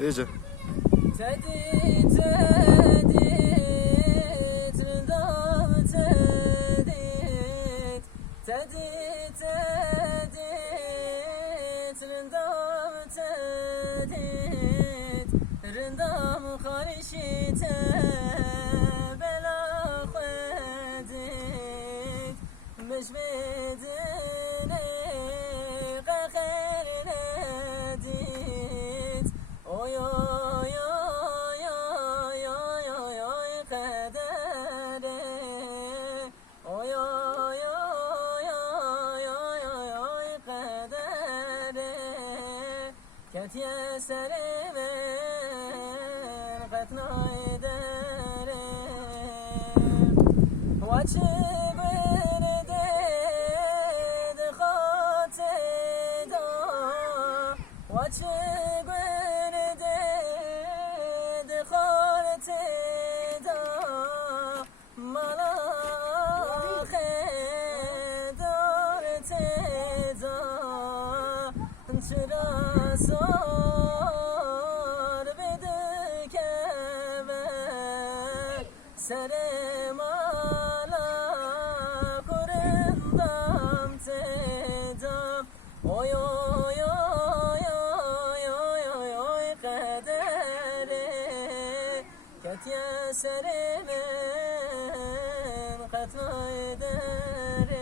İyice. Tedi tedit Oy oy oy oy oy oy oy kadere Oy oy oy oy oy oy oy kadere Ketiye seriver katna edere Vaçı berde Çıra sar bedikeve Seremala kurendam tedam. Oy oy oy oy oy oy oy kadere Ketye seremen katma eder